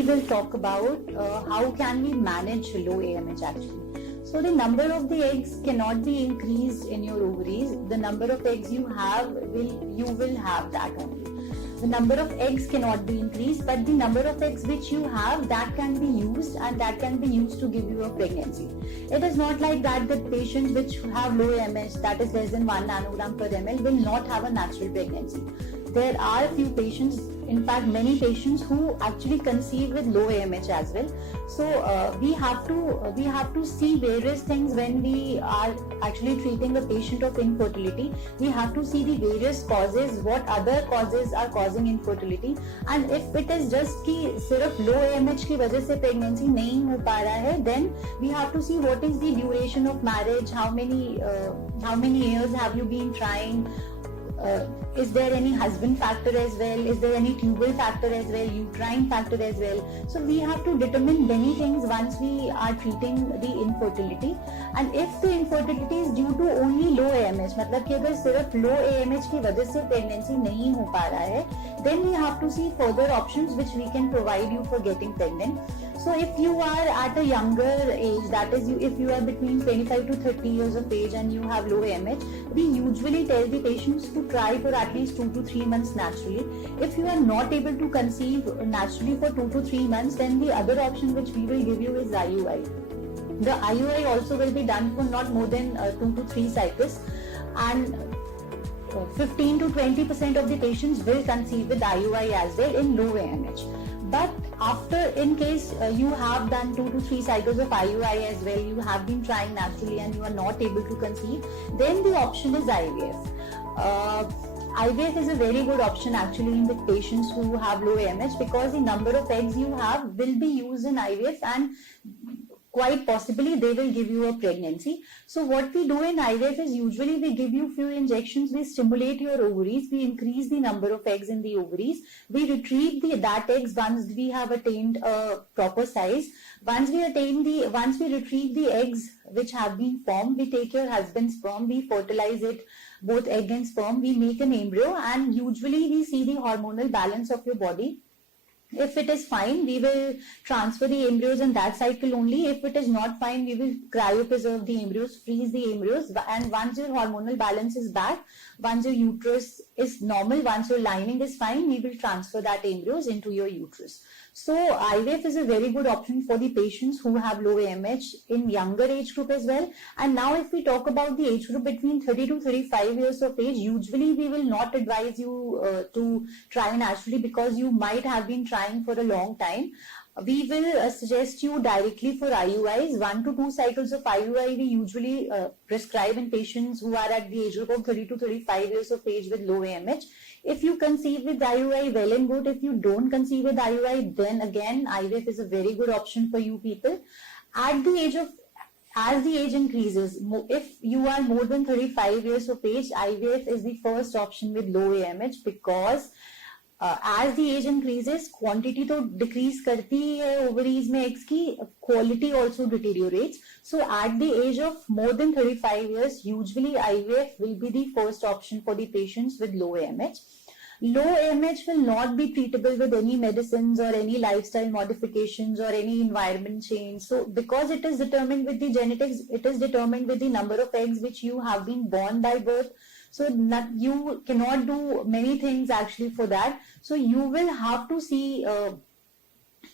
we will talk about how can we manage low AMH actually. So the number of the eggs cannot be increased in your ovaries. The number of eggs you will have that only. The number of eggs cannot be increased, but the number of eggs which you have, that can be used, and that can be used to give you a pregnancy. It is not like that the patients which have low AMH, that is less than 1 nanogram per ml, will not have a natural pregnancy. There are a few patients, in fact many patients, who actually conceive with low AMH as well. So we have to see various things when we are actually treating a patient of infertility. We have to see the various causes, what other causes are causing infertility, and if it is just कि सिर्फ low AMH की वजह से pregnancy नहीं हो पा रहा है, then we have to see what is the duration of marriage, how many years have you been trying. Is there any husband factor as well? Is there any tubal factor as well? Uterine factor as well? So we have to determine many things once we are treating the infertility. And if the infertility is due to only low AMH, मतलब कि अगर सिर्फ low AMH की वजह से pregnancy नहीं हो पा रहा है, then we have to see further options which we can provide you for getting pregnant. So if you are at a younger age, that is, if you are between 25 to 30 years of age and you have low AMH, we usually tell the patients to try for at least 2 to 3 months naturally. If you are not able to conceive naturally for 2 to 3 months, then the other option which we will give you is IUI. The IUI also will be done for not more than 2 to 3 cycles, and 15 to 20% of the patients will conceive with IUI as well in low AMH. But after, in case you have done 2 to 3 cycles of IUI as well, you have been trying naturally and you are not able to conceive, then the option is IVF. IVF is a very good option actually in the patients who have low AMH, because the number of eggs you have will be used in IVF, and quite possibly they will give you a pregnancy. So what we do in IVF is usually we give you few injections, we stimulate your ovaries, we increase the number of eggs in the ovaries, we retrieve that eggs once we have attained a proper size. Once we retrieve the eggs which have been formed, we take your husband's sperm, we fertilize it, both egg and sperm, we make an embryo, and usually we see the hormonal balance of your body. If it is fine, we will transfer the embryos in that cycle only. If it is not fine, we will cryopreserve the embryos, freeze the embryos, and once your hormonal balance is back, once your uterus is normal, once your lining is fine, we will transfer that embryos into your uterus. So IVF is a very good option for the patients who have low AMH in younger age group as well. And now if we talk about the age group between 30 to 35 years of age, usually we will not advise you to try naturally, because you might have been trying for a long time. We will suggest you directly for IUIs. 1 to 2 cycles of IUI we usually prescribe in patients who are at the age group of 30 to 35 years of age with low AMH. If you conceive with IUI, well and good. If you don't conceive with IUI, then again IVF is a very good option for you people. As the age increases, if you are more than 35 years of age, IVF is the first option with low AMH, because as the age increases, quantity तो decrease करती है ovaries में eggs की, quality also deteriorates. So at the age of more than 35 years, usually IVF will be the first option for the patients with low AMH. Low AMH will not be treatable with any medicines or any lifestyle modifications or any environment change. So because it is determined with the genetics, it is determined with the number of eggs which you have been born by birth. So you cannot do many things actually for that. So you will have to see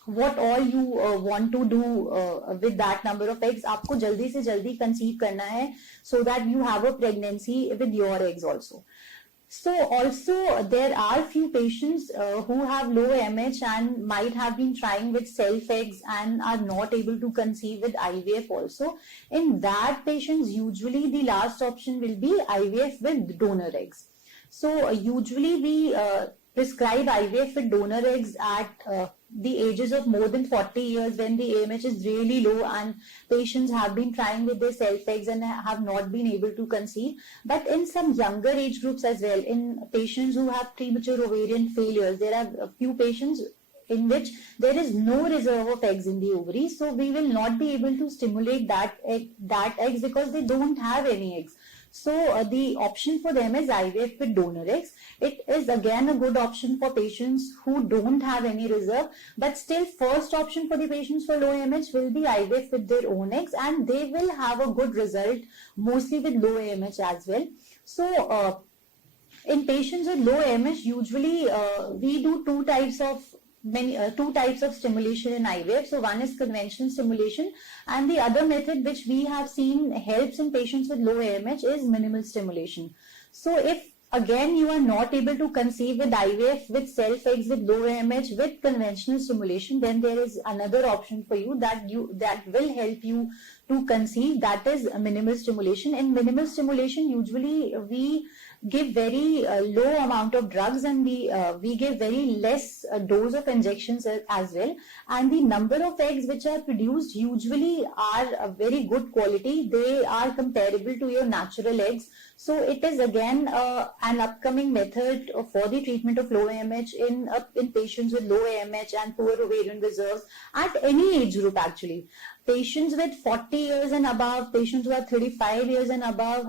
what all you want to do with that number of eggs. आपको जल्दी से जल्दी conceive करना है, so that you have a pregnancy with your eggs also. So also there are few patients who have low AMH and might have been trying with self eggs and are not able to conceive with IVF also. In that patients, usually the last option will be IVF with donor eggs. So usually we prescribe IVF with donor eggs at the ages of more than 40 years, when the AMH is really low and patients have been trying with their self eggs and have not been able to conceive. But in some younger age groups as well, in patients who have premature ovarian failures, there are a few patients in which there is no reserve of eggs in the ovaries, so we will not be able to stimulate that eggs because they don't have any eggs. So the option for them is IVF with donor eggs. It is again a good option for patients who don't have any reserve, but still first option for the patients for low AMH will be IVF with their own eggs, and they will have a good result mostly with low AMH as well. So in patients with low AMH, usually we do two types of stimulation in IVF. So one is conventional stimulation, and the other method which we have seen helps in patients with low AMH is minimal stimulation. So if again you are not able to conceive with IVF with self eggs with low AMH with conventional stimulation, then there is another option for you that will help you to conceive, that is minimal stimulation. In minimal stimulation, usually we give very low amount of drugs, and we give very less dose of injections as well, and the number of eggs which are produced usually are very good quality. They are comparable to your natural eggs. So it is again an upcoming method for the treatment of low AMH in patients with low AMH and poor ovarian reserves at any age group actually. Patients with 40 years and above, patients who are 35 years and above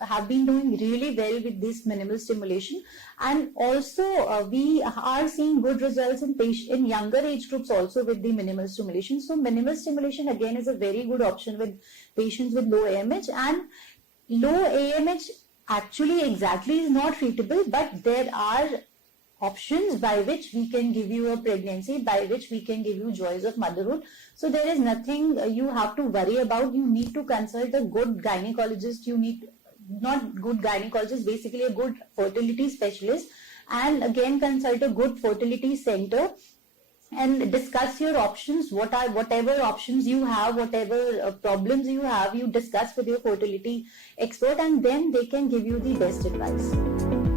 have been doing really well with this minimal stimulation, and also we are seeing good results in younger age groups also with the minimal stimulation. So minimal stimulation again is a very good option with patients with low AMH, and low AMH actually exactly is not treatable, but there are options by which we can give you a pregnancy, by which we can give you joys of motherhood. So there is nothing you have to worry about. You need to consult a good gynecologist. You need not good gynecologist, basically a good fertility specialist, and again consult a good fertility center and discuss your options. Whatever options you have, whatever problems you have, you discuss with your fertility expert, and then they can give you the best advice.